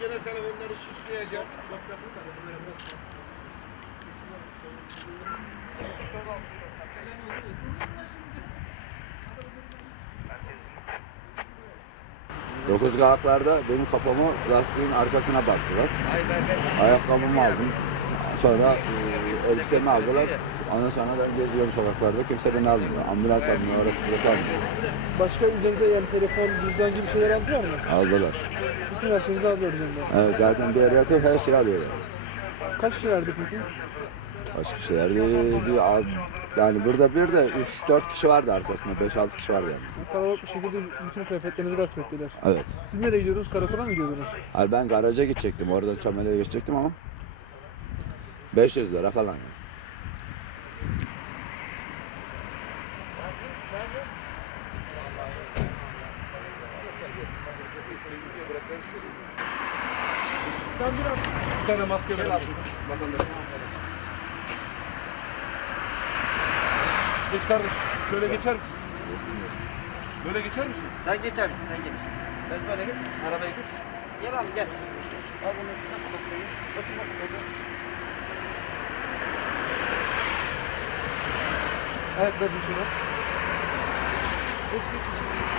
gene telefonları süsleyeceğim. Dokuz kağıtlarda benim kafamı lastiğin arkasına bastılar. Ayakkabımı aldım. Sonra e, elbisemi aldılar. Ondan sonra ben geziyorum sokaklarda. Kimse beni almıyor. Ambulans almıyor, orası burası almıyor. Başka üzerinizde yani telefon, cüzdan gibi şeyler aldılar mı? Aldılar. Bütün her şeyinizi aldılar üzerinden. Evet, zaten bir yere yatıp her şeyi alıyorlar. Kaç kişilerdi peki? Kaç kişilerdi? Bir, al- yani burada bir de 3-4 kişi vardı arkasında. 5-6 kişi vardı yani. Kalabalık bir şekilde bütün kıyafetlerinizi gasp ettiler. Evet. Siz nereye gidiyordunuz? Karakola mı gidiyordunuz? Hayır ben garaja gidecektim. Oradan Çameli'ye geçecektim ama 500 lira falan. yani. Bir tane maske ver abi. Vatandaş. Geç kardeş. Şöyle geçer misin? Böyle geçer misin? Sen geç abi, sen geç. Sen böyle git, arabaya git. Gel abi gel. Al bunu, tak maskeyi. Ayaklarını içine. Geç geç geç.